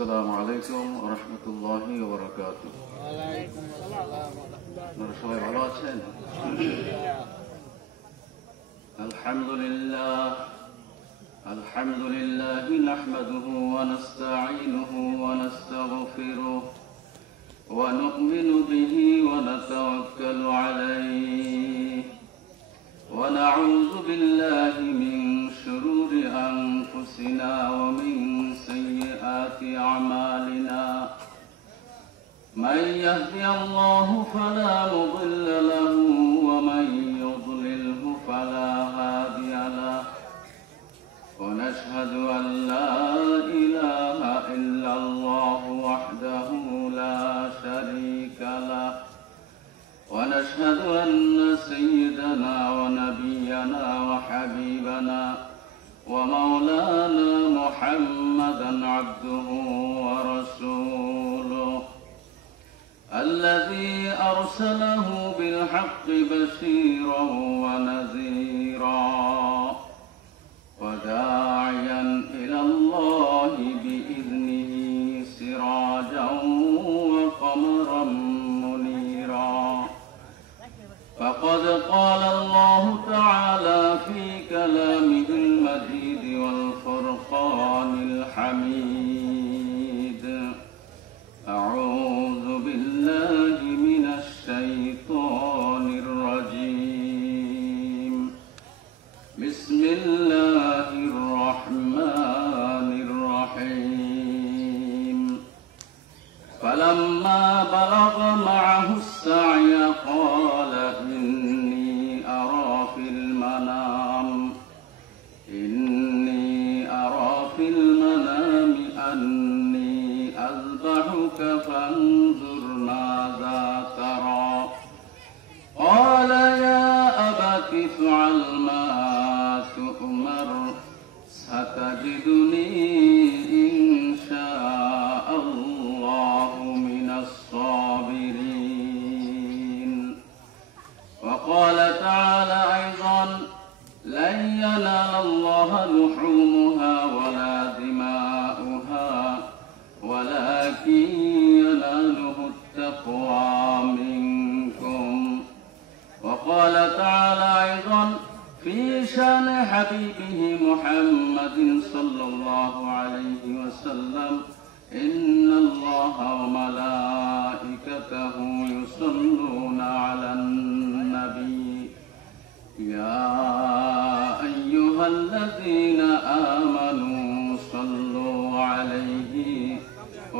আসসালামু আলাইকুম ওয়া রাহমাতুল্লাহি ওয়া বারাকাতুহু। ওয়ালাইকুম আসসালাম ওয়া রাহমাতুল্লাহ। আপনারা সবাই ভালো আছেন? আলহামদুলিল্লাহ নাহমাদুহু ওয়া নাস্তাঈনুহু ওয়া নাস্তাগফিরুহ ওয়া নু'মিনু বিহি ওয়া নাতাওয়াক্কালু আলাইহি ওয়া না'উযু বিল্লাহি মিন শুরুরি আনফুসিনা ওয়া মিন সাইয়্যাতি আ'মালিনা। من يهدي الله فلا مضل له ومن يضلله فلا هادي له ونشهد أن لا إله إلا الله وحده لا شريك له ونشهد أن سيدنا ونبينا وحبيبنا ومولانا محمدا عبده ورسوله الذي أرسله بالحق بشيرا ونذيرا وداعيا إلى الله بإذنه سراجا وقمرا منيرا. فقد قال الله تعالى في كلامه المجيد والفرقان الحميد: أعوذ بالله من الشيطان الرجيم. بسم الله الرحمن الرحيم. فلما بلغ معه السعي قال إني أرى في المنام أني أذبحك فانظر ماذا ترى. قال يا أبت افعل ما تؤمر ستجدني إن شاء الله من الصابرين. وقال تعالى أيضا: لن ينال الله لحومها ولا دماؤها ولكن يناله التقوى منكم. وقال تعالى أيضا في شأن حبيبه محمد صلى الله عليه وسلم: إن الله وملائكته يصلون على النبي يا أيها الذين آمنوا صلوا عليه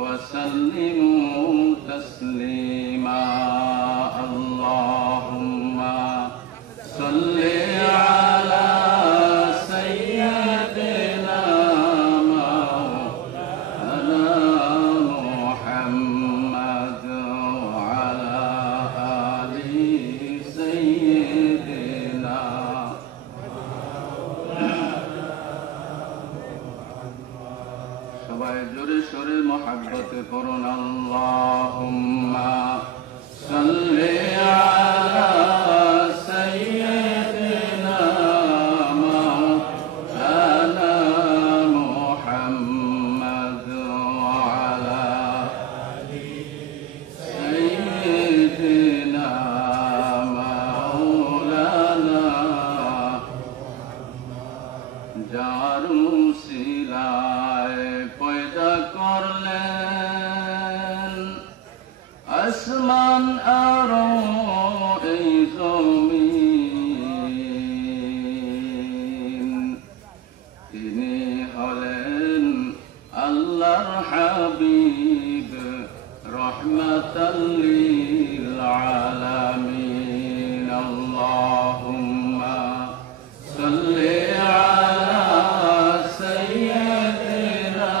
وسلموا تسليما. اللهم صل على سيدنا مولانا محمد وعلى آل سيدنا. সবাই জোরে সোরে মহব্বত করুন: আল্লাহুম্মা সাল্লি আলা সাইয়্যিদিনা মাওলানা মুহাম্মদ ওয়া আলা আলি সাইয়্যিদিনা মাওলানা যার উসিলায় পয়দা করলেন আসমান আর এই জমিন। তিনি হলেন আল্লাহর হাবিব রহমাতাল লিল আলামিন। আল্লাহুম্মা সাল্লি আলা সাইয়্যিদিনা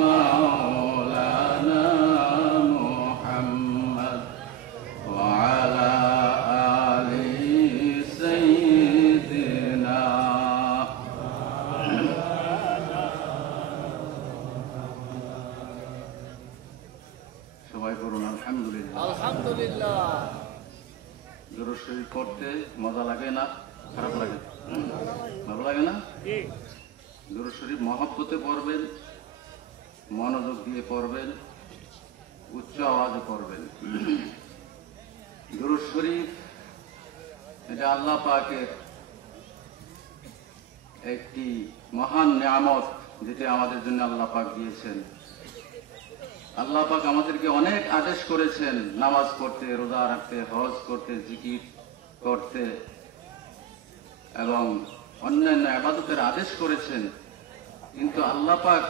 মাওলানা মুহাম্মদ ওয়া আলা আলি সাইয়্যিদিনা। সবাই বলুন আলহামদুলিল্লাহ। আলহামদুলিল্লাহ। দুরূদ শরীফ পড়তে মজা লাগে না খারাপ লাগে? ভালো লাগে না? দুরূদ শরীফ মহব্বতে পড়বেন, মনোযোগ দিয়ে পড়বেন, উচ্চ আওয়াজে পড়বেন। দুরূদ শরীফ এটা আল্লাহ পাকের একটি মহান নিয়ামত, যেটা আমাদের জন্য আল্লাহ পাক দিয়েছেন। আল্লাহ পাক আমাদেরকে অনেক আদেশ করেছেন নামাজ পড়তে, রোজা রাখতে, হজ করতে, জিকির করতে এবং অন্যান্য ইবাদতের আদেশ করেছেন। কিন্তু আল্লাহ পাক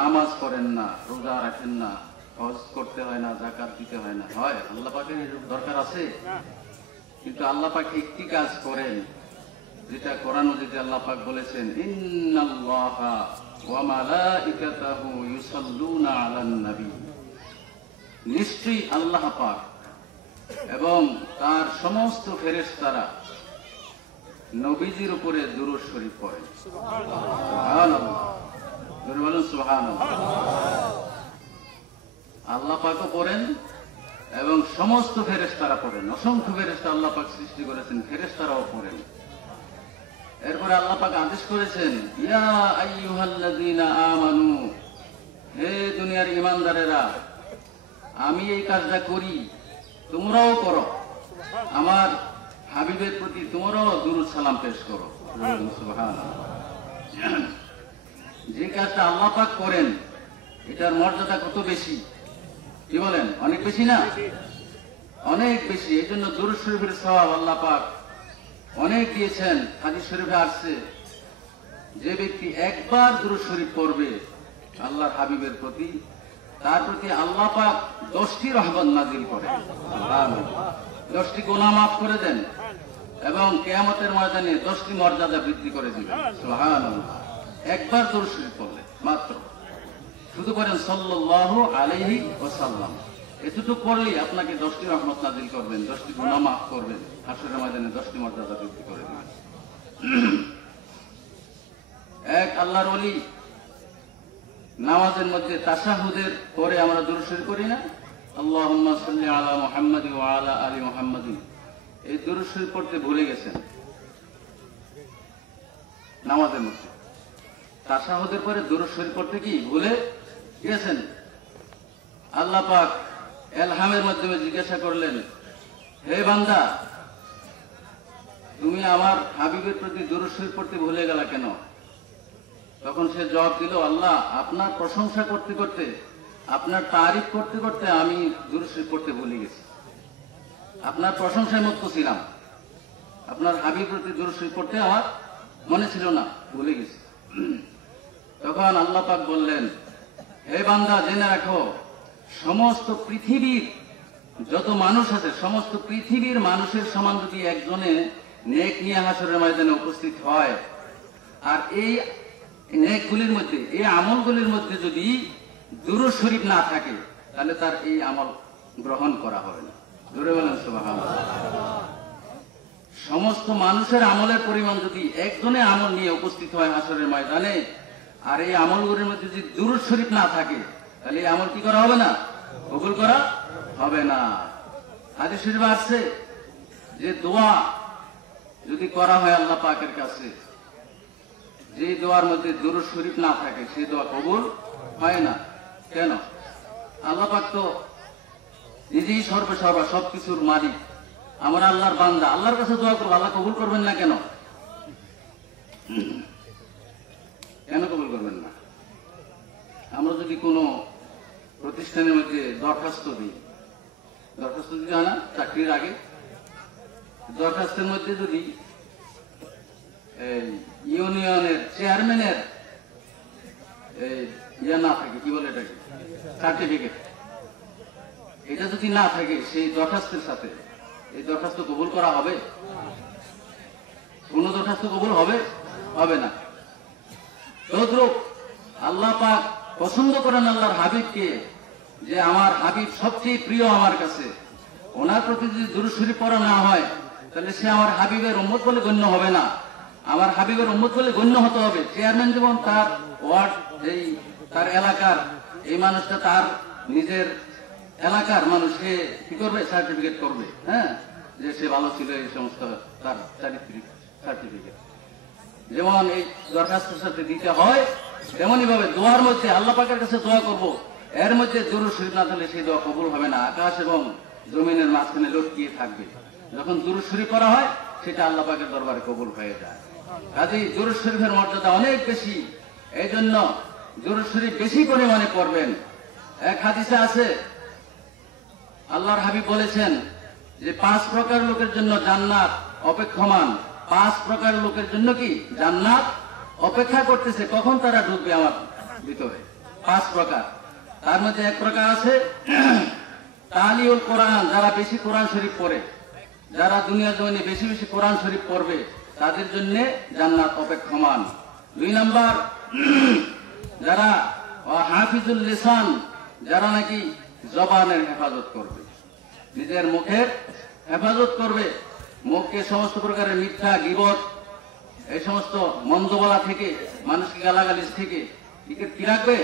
নামাজ পড়েন না, রোজা রাখেন না, হজ করতে হয় না, যাকাত দিতে হয় না। হয় আল্লাহ পাকের দরকার আছে? কিন্তু আল্লাহ পাক একটি কাজ করেন, যেটা কোরআন মাজিদে আল্লাহ পাক বলেছেন, ইন্নাল্লাহা ওয়া মালাইকাতাহু ইউসাল্লুনা আলান নবী। নিশ্চয়ই আল্লাহ পাক এবং তার সমস্ত ফেরেশতারা নবীজির উপরে দুরূদ শরীফ পড়েন। সুবহানাল্লাহ, জোরে বলুন সুবহানাল্লাহ। আল্লাহ পাকও পড়েন এবং সমস্ত ফেরেশতারা পড়েন। অসংখ্য ফেরেশতা আল্লাহ পাক সৃষ্টি করেছেন, ফেরেশতারাও পড়েন। এরপরে আল্লাহ পাক আদেশ করেছেন, ইয়া আইয়ুহাল্লাযীনা আমানু, হে দুনিয়ার ঈমানদারেরা, আমি এই কাজটা করি, তোমরাও করো। আমার হাবিবের প্রতি তোমরাও দুরূদ সালাম পেশ করো। সুবহানাল্লাহ। যে কাজটা আল্লাহ পাক করেন, এটার মর্যাদা কত বেশি, কি বলেন? অনেক বেশি না? অনেক বেশি। এই জন্য দুরূদ শরীফের সওয়াব আল্লাহ পাক অনেক দিয়েছেন। হাদিস শরীফে আসছে, যে ব্যক্তি একবার দুরূদ শরীফ পড়বে আল্লাহর হাবিবের প্রতি, তার প্রতি আল্লাহ পাক 10টি রহমত নাজিল করেন। সুবহানাল্লাহ। 10টি গুনাহ মাফ করে দেন এবং কিয়ামতের ময়দানে 10টি মর্যাদা বৃদ্ধি করে দিবেন। সুবহানাল্লাহ। একবার দুরূদ শরীফ পড়লে মাত্র, শুধু করেন সাল্লাল্লাহু আলাইহি ওয়াসাল্লাম, এতটুকু পড়লেই আপনাকে 10টি রহমত নাজিল করবেন, 10টি গুনাহ মাফ করবেন, হাসরের ময়দানে 10টি মর্যাদা বৃদ্ধি করে দিবেন। এক আল্লাহর ওলি নামাজের মধ্যে তাশাহুদের পরে আমরা দুরূদ শরীফ করি না, আল্লাহুম্মা সাল্লি আলা মুহাম্মাদ ওয়া আলা আলি মুহাম্মাদ, এই দুরূদ শরীফ পড়তে ভুলে গেছেন নামাজের মধ্যে। তাশাহুদের পরে দুরূদ শরীফ পড়তে কি ভুলে গেছেন? আল্লাহ পাক ইলহামের মাধ্যমে জিজ্ঞাসা করলেন, হে বান্দা, তুমি আমার হাবিবের প্রতি দুরূদ শরীফ পড়তে ভুলে গেলা কেন? তখন সে জবাব দিল, আল্লাহ, আপনার প্রশংসা করতে করতে, আপনার তারিফ করতে করতে আমি দুরূদ শরীফ পড়তে ভুলে গেছি। আপনার প্রশংসায় মত্ত ছিলাম, আপনার হাবিবের প্রতি দুরূদ শরীফ পড়তে আমার মনে ছিল না, ভুলে গেছি। তখন আল্লাহ পাক বললেন, হে বান্দা, জেনে রাখো, সমস্ত পৃথিবীর যত মানুষ আছে, সমস্ত পৃথিবীর মানুষের সমান যদি একজনে নেক নিয়ে হাসরের ময়দানে উপস্থিত হয়, আর এই নেকগুলির মধ্যে, এই আমলগুলির মধ্যে যদি দুরূদ শরীফ না থাকে, তাহলে তার এই আমল গ্রহণ করা হবে না। জোরে বলেন সুবহানাল্লাহ। সমস্ত মানুষের আমলের পরিমাণ যদি একজনে আমল নিয়ে উপস্থিত হয় হাসরের ময়দানে, আর এই আমলগুলির মধ্যে যদি দুরূদ শরীফ না থাকে, তাহলে এই আমল কি করা হবে না? কবুল করা হবে না। হাদিস শরীফে আছে যে দোয়া যদি করা হয় আল্লাহ পাকের কাছে, যে দোয়ার মধ্যে দুরূদ শরীফ না থাকে, সেই দোয়া কবুল হয় না। কেন? আল্লাহ পাক তো নিজেই সর্বসর্বা, সবকিছুর মালিক। আমরা আল্লাহর বান্দা, আল্লাহর কাছে দোয়া করবো, আল্লাহ কবুল করবেন না কেন? কেন কবুল করবেন না? আমরা যদি কোনো প্রতিষ্ঠানের মধ্যে দরখাস্ত দিই, দরখাস্ত দিতে হয় না চাকরির আগে, দরখাস্তের মধ্যে যদি ইউনিয়নের চেয়ারম্যানের ইয়ে না থাকে, কি বলে এটাকে, সার্টিফিকেট, এটা যদি না থাকে সেই দরখাস্তের সাথে, এই দরখাস্ত কবুল করা হবে? কোন দরখাস্ত কবুল হবে? হবে না। তদ্রূপ আল্লাহ পাক পছন্দ করেন আল্লাহর হাবিবকে, যে আমার হাবিব সবচেয়ে প্রিয় আমার কাছে, ওনার প্রতি যদি দুরূদ শরীফ পড়া না হয়, তাহলে সে আমার হাবিবের উম্মত বলে গণ্য হবে না। আমার হাবিবের উম্মত বলে গণ্য হতে হবে। চেয়ারম্যান যেমন তার ওয়ার্ড, এই তার এলাকার এই মানুষটা তার নিজের এলাকার মানুষকে কি করবে? সার্টিফিকেট করবে, হ্যাঁ, যে সে ভালো ছিল, এই সমস্ত তার চারিত্রিক সার্টিফিকেট যেমন এই দরখাস্তের সাথে দিতে হয়, তেমনি ভাবে দোয়ার মধ্যে আল্লাহ পাকের কাছে দোয়া করব, এর মধ্যে দুরূদ শরীফ না দিলে সেই দোয়া কবুল হবে না। আকাশ এবং জমিনের মাঝখানে লটকিয়ে থাকবে। যখন দুরূদ শরীফ করা হয় সেটা আল্লাহ পাকের দরবারে কবুল হয়ে যায়। কাজেই দুরূদ শরীফের মর্যাদা অনেক বেশি, এই জন্য দুরূদ শরীফ বেশি পরিমাণে পড়বেন। এক হাদিসে আছে আল্লাহর হাবিব বলেছেন যে 5 প্রকার লোকের জন্য জান্নাত অপেক্ষমান, 5 প্রকার লোকের জন্য কি জান্নাত অপেক্ষা করতেছে, কখন তারা ঢুকবে আমার ভিতরে। 5 প্রকার, তার মধ্যে এক প্রকার আছে তালিউল কোরআন, যারা বেশি কোরআন শরীফ পড়ে, যারা দুনিয়া জমিনে বেশি বেশি কোরআন শরীফ পড়বে তাদের জন্য জান্নাত অপেক্ষমান। 2 নাম্বার যারা হাফিজুল লিসান, যারা নাকি জবানের হেফাজত করবে, নিজের মুখের হেফাজত করবে, মুখকে সমস্ত প্রকারের মিথ্যা গীবত এই সমস্ত মন্দ বলা থেকে, মানুষকে গালাগালিজ থেকে কি রাখবে,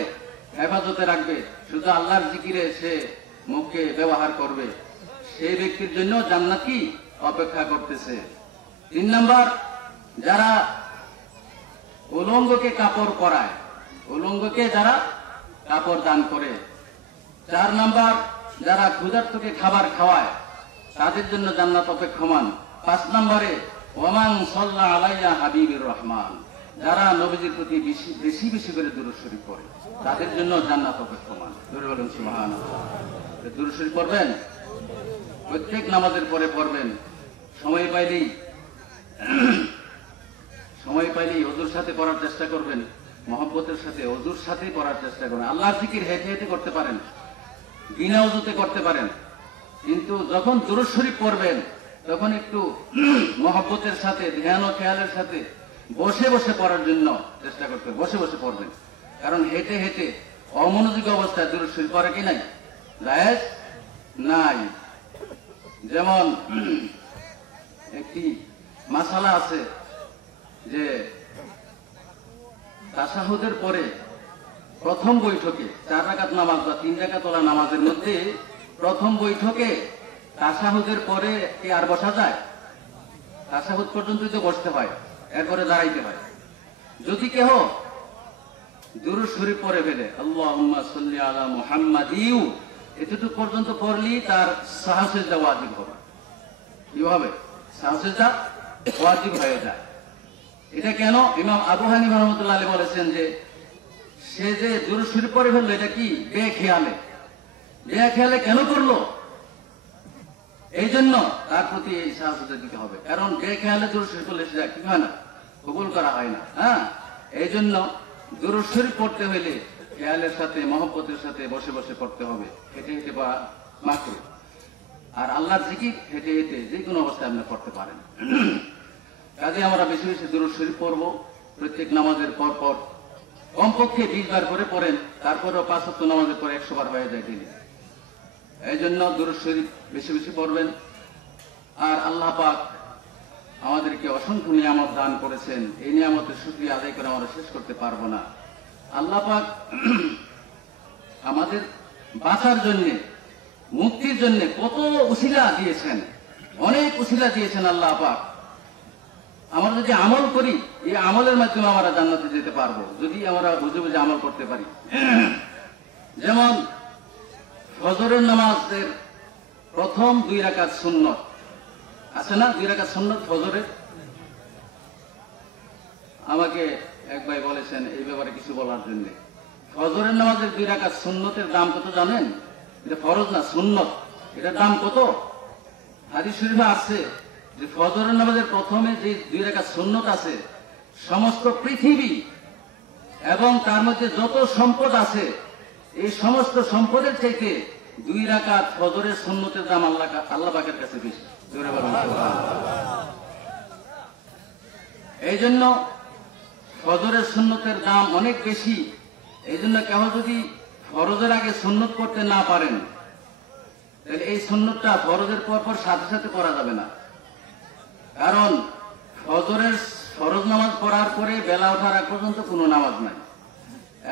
হেফাজতে রাখবে, শুধু আল্লাহর জিকিরে সে মুখকে ব্যবহার করবে, সেই ব্যক্তির জন্য জান্নাত কি অপেক্ষা করতেছে। 3 নাম্বার যারা উলঙ্গকে কাপড় পরায়, উলঙ্গকে যারা কাপড় দান করে। 4 নাম্বার যারা ক্ষুধার্তকে খাবার খাওয়ায়, তাদের জন্য জান্নাত অপেক্ষমান। 5 নম্বরে ওমান সাল্লা আলাইয়া হাবিবুর রহমান, যারা নবীজির প্রতি বেশি বেশি করে দুরূদ শরীফ পড়ে, তাদের জন্য জান্নাত অপেক্ষমান। জোরে বলুন সুবহানাল্লাহ। দুরূদ শরীফ পড়বেন, প্রত্যেক নামাজের পরে পড়বেন। সময় পাইলেই ওযুর সাথে পড়ার চেষ্টা করবেন, মহব্বতের সাথে ওযুর সাথেই পড়ার চেষ্টা করবেন। আল্লাহর জিকির হেঁটে হেঁটে করতে পারেন, বিনা ওযুতে করতে পারেন, কিন্তু যখন দুরূদ শরীফ পড়বেন তখন একটু মহব্বতের সাথে, ধ্যান ও খেয়ালের সাথে বসে বসে পড়ার জন্য চেষ্টা করতে, বসে বসে পড়বেন। কারণ হেঁটে হেঁটে অমনোযোগী অবস্থায় দুরূদ শরীফ পড়া কি নাই, জায়েজ নাই। যেমন একটি মাসালা আছে যে তাশাহুদের পরে প্রথম বৈঠকে 4 রাকাত নামাজ বা 3 রাকাত ওলা নামাজের মধ্যে প্রথম বৈঠকে তাশাহুদের পরে কি আর বসা যায়? তাশাহুদ পর্যন্ত তো বসতে হয়, এরপরে দাঁড়াইতে হয়। যদি কেহ দুরূদ শরীফ পড়ে ফেলে, আল্লাহুম্মা সাল্লি আলা মুহাম্মাদিউ, এতটুকু পর্যন্ত পড়লি তার সাহসেজদা ওয়াজিব হবে। কি হবে? সাহসেজদা ওয়াজিব হয়ে যায়। এটা কেন? ইমাম আবু হানিফা রাহমাতুল্লাহ আলাইহি বলেছেন যে সে যে দুরূদ শরীফ পড়ে ফেললো এটা কি বেখেয়ালে, বেখেয়ালে কেন করলো? এই জন্য তার প্রতি এই সাহসেজদা দিতে হবে। কারণ বেখেয়ালে দুরূদ শরীফ পড়লে সেটা কি হয় না, কবুল করা হয় না। হ্যাঁ, এই জন্য দুরূদ শরীফ পড়তে হইলে খেয়ালের সাথে, মহব্বতের সাথে বসে বসে পড়তে হবে, হেঁটে হেঁটে বা মাকরুহ। আর আল্লাহর জিকির হেঁটে হেঁটে যে কোনো অবস্থায় আপনি পড়তে পারেন। কাজে আমরা বেশি বেশি দুরূদ শরীফ পড়বো। প্রত্যেক নামাজের পর পর কমপক্ষে 20 বার করে পড়েন, তারপরেও 5 ওয়াক্ত নামাজের পরে 100 বার হয়ে যায় ডেইলি। এই জন্য দুরূদ শরীফ বেশি বেশি পড়বেন। আর আল্লাহ পাক আমাদেরকে অসংখ্য নিয়ামত দান করেছেন, এই নিয়ামতের শুকরিয়া আদায় করে আমরা শেষ করতে পারবো না। আল্লাহ পাক আমাদের বাঁচার জন্য, মুক্তির জন্য কত উসিলা দিয়েছেন, অনেক উসিলা দিয়েছেন আল্লাহ পাক। আমরা যদি আমল করি, এই আমলের মাধ্যমে আমরা জান্নাতে যেতে পারবো, যদি আমরা বুঝে বুঝে আমল করতে পারি। যেমন ফজরের নামাজের প্রথম 2 রাকাত সুন্নত আছে না, 2 রাকাত সুন্নত ফজরের। আমাকে এক ভাই বলেছেন এই ব্যাপারে কিছু বলার জন্য। ফজরের নামাজের 2 রাকাত সুন্নতের দাম কত জানেন? এটা ফরজ না, সুন্নত, এটার দাম কত? হাদিস শরীফে আছে যে ফজরের নামাজের প্রথমে যে 2 রাকাত সুন্নত আছে, সমস্ত পৃথিবী এবং তার মধ্যে যত সম্পদ আছে, এই সমস্ত সম্পদের চাইতে 2 রাকাত ফজরের সুন্নতের দাম আল্লাহ পাকের কাছে বেশি। জোরে বলুন সুবহানাল্লাহ। এই জন্য ফজরের সুন্নতের দাম অনেক বেশি। এই জন্য কেউ যদি ফরজের আগে সুন্নত করতে না পারেন, তাহলে এই সুন্নতটা ফরজের পর পর সাথে সাথে পড়া যাবে না। কারণ ফজরের ফরজ নামাজ পড়ার পরে বেলা ওঠার আগ পর্যন্ত কোনো নামাজ নাই,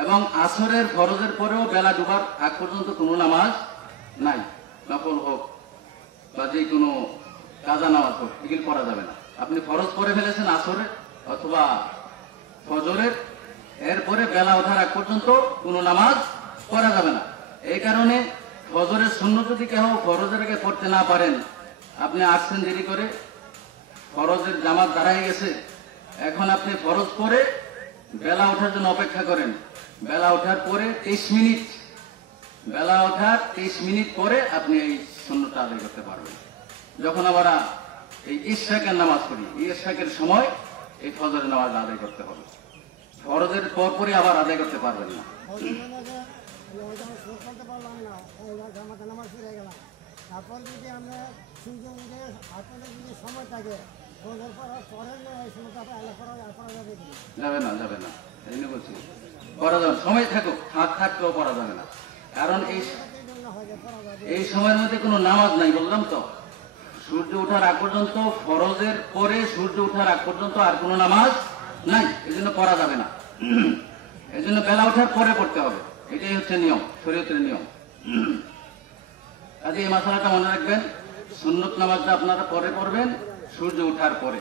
এবং আসরের ফরজের পরেও বেলা ডুবার আগ পর্যন্ত কোনো নামাজ নাই। নফল হোক বা যে কোনো কাজা নামাজ হোক, এগুলো পড়া যাবে না। আপনি ফরজ পড়ে ফেলেছেন আসরের অথবা ফজরের, এরপরে বেলা ওঠার আগ পর্যন্ত কোনো নামাজ পড়া যাবে না। এই কারণে ফজরের সুন্নত যদি কেউ ফরজের আগে পড়তে না পারেন, আপনি আসছেন দেরি করে, ফরজের জামাত দাঁড়াই গেছে, এখন আপনি ফরজ পরে বেলা ওঠার জন্য অপেক্ষা করেন। বেলা ওঠার পরে 23 মিনিট, বেলা ওঠার 23 মিনিট পরে আপনি এই সুন্নতটা আদায় করতে পারবেন। যখন আমরা এই ইশরাকের নামাজ পড়ি, এই ইশরাকের সময় এই ফজরের নামাজ আদায় করতে হবে। ফরজের পরে আবার আদায় করতে পারবেন না। তারপর যদি আমরা সূর্য উঠে আপনাদের যদি সময় থাকে পরের যাবে না, যাবে না, এই নিয়ে বলছি পড়া যাবে, সময় থাকুক, ফাঁক থাকলেও পড়া যাবে না। কারণ এই সময়ের মধ্যে কোনো নামাজ নাই, বললাম তো। সূর্য ওঠার আগ পর্যন্ত, ফরজের পরে সূর্য ওঠার আগ পর্যন্ত আর কোনো নামাজ নাই, এই জন্য পড়া যাবে না। এই জন্য বেলা ওঠার পরে পড়তে হবে, এটাই হচ্ছে নিয়ম, শরীয়তের নিয়ম। কাজে এই মাসালাটা মনে রাখবেন, সুন্নত নামাজটা আপনারা পরে পড়বেন, সূর্য ওঠার পরে।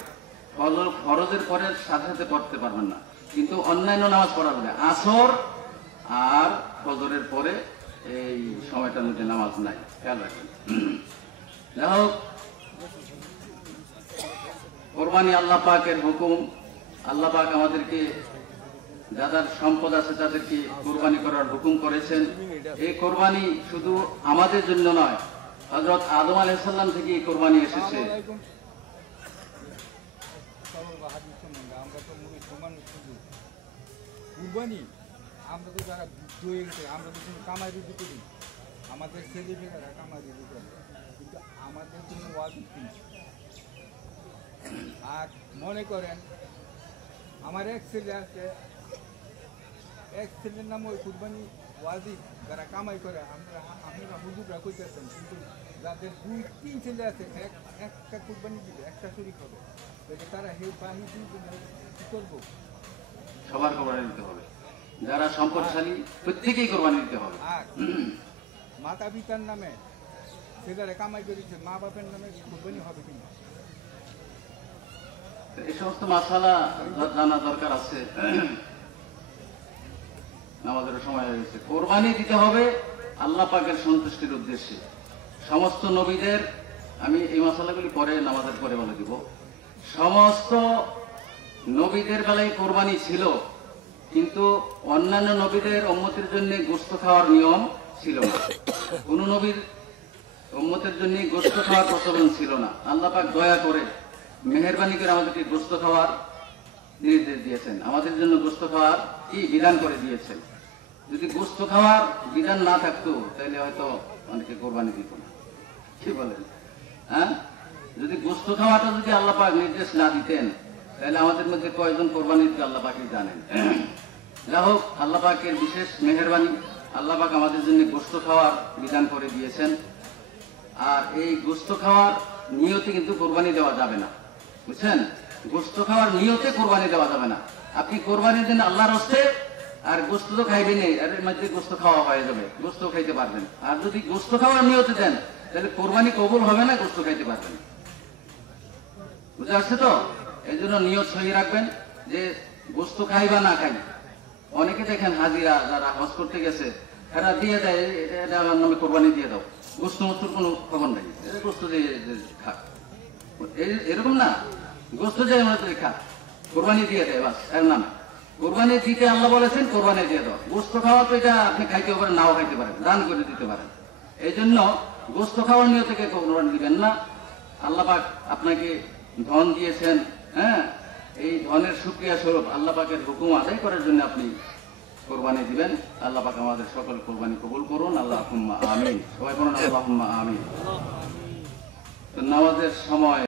ফরজের পরে সাথে সাথে পড়তে পারবেন না, কিন্তু অন্যান্য নামাজ পড়া যাবে। আসর আর ফজরের পরে এই সময়টার মধ্যে নামাজ নাই, খেয়াল রাখবেন। যাই হোক, কোরবানি আল্লাহ পাকের হুকুম। আল্লাহ পাক আমাদেরকে যাদের সম্পদ আছে তাদেরকে কোরবানি করার হুকুম করেছেন। এই কোরবানি শুধু আমাদের জন্য নয়, হযরত আদম আলাইহিস সালাম থেকে এই কোরবানি এসেছে। কুরবানি আমরা তো যারা যুদ্ধ হয়ে গেছে, আমরা তো কামাই রুজি করি, আমাদের ছেলেমেয়েরা কামাই রুজি করে, কিন্তু আমাদের জন্য ওয়াজিব কি? আর মনে করেন আমার এক ছেলে আছে, এক ছেলের নাম ওই কুরবানি ওয়াজিব, যারা কামাই করে, আপনারা হুজুররা কইতেছেন, কিন্তু যাদের 2-3 ছেলে আছে, একটা কুরবানি দিবে, একটা শরীক হবে, তারা হে বাহিনী কি করবো? সবার কোরবানি দিতে হবে, যারা সম্পদশালী প্রত্যেকেই কোরবানি দিতে হবে। আর মাতা পিতার নামে ছেলেরা কামাই করেছে, মা বাপের নামে কুরবানি হবে কিনা? এই সমস্ত মাসালা জানা দরকার আছে। আমাদের সময় হয়ে গেছে। কোরবানি দিতে হবে আল্লাহ পাকের সন্তুষ্টির উদ্দেশ্যে। সমস্ত নবীদের, আমি এই মশালাগুলি পরে নামাজের পরে বলে দিব, সমস্ত নবীদের বেলায় কোরবানি ছিল, কিন্তু অন্যান্য নবীদের উম্মতের জন্য গোশত খাওয়ার নিয়ম ছিল না। কোন নবীর উম্মতের জন্য গোশত খাওয়ার প্রচলন ছিল না। আল্লাহ পাক দয়া করে, মেহেরবানি করে আমাদেরকে গোশত খাওয়ার নির্দেশ দিয়েছেন, আমাদের জন্য গোশত খাওয়ার কি বিধান করে দিয়েছেন। যদি গোশত খাওয়ার বিধান না থাকতো তাহলে হয়তো অনেকে কোরবানি দিত না। কি বলেন? হ্যাঁ, যদি গোশত খাওয়াটা যদি আল্লাহ পাক নির্দেশ না দিতেন তাহলে আমাদের মধ্যে কয়জন কোরবানি দিতে আল্লাহ পাকই জানেন। যা হোক, আল্লাহ পাকের বিশেষ মেহেরবানি, আল্লাহ পাক আমাদের জন্য গোশত খাওয়ার বিধান করে দিয়েছেন। আর এই গোশত খাওয়ার নিয়তে কিন্তু কোরবানি দেওয়া যাবে না, বুঝছেন? গোশত খাওয়ার নিয়তে কোরবানি দেওয়া যাবে না। আপনি কোরবানি দেন আল্লাহর হস্তে, আর গোশত তো খাইবেন, এর মধ্যে গোশত খাওয়া হয়ে যাবে, গোশত খাইতে পারবেন। আর যদি গোশত খাওয়ার নিয়তে দেন তাহলে কোরবানি কবুল হবে না, গোশত খাইতে পারবেন। বুঝতে পারছে তো? এই জন্য নিয়ত সহি রাখবেন যে গোশত খাই বা না খাই। অনেকে দেখেন হাজিরা যারা হজ করতে গেছে, এরা দিয়ে দেয়, এটা আমার নামে কোরবানি দিয়ে দাও, গোশত মস্তুর কোনো খবর নেই, গোশত দিয়ে খাক, এরকম না। গোশত যে খাক, কোরবানি দিয়ে দেয়, বাস এর নামে কোরবানি দিতে আল্লাহ বলেছেন কোরবানি দিয়ে দাও। গোশত খাওয়া তো এটা আপনি খাইতে পারেন, নাও খাইতে পারেন, দান করে দিতে পারেন। এই জন্য গোশত খাওয়ার নিয়ত থেকে কোরবানি দিবেন না। আল্লাহ পাক আপনাকে ধন দিয়েছেন, হ্যাঁ, এই ধনের শুকরিয়া স্বরূপ আল্লাহ পাকের হুকুম আদায় করার জন্য আপনি কোরবানি দিবেন। আল্লাহ পাক আমাদের সকল কোরবানি কবুল করুন। আল্লাহুম্মা আমিন। সবাই বলুন আল্লাহুম্মা আমিন। নামাজের সময়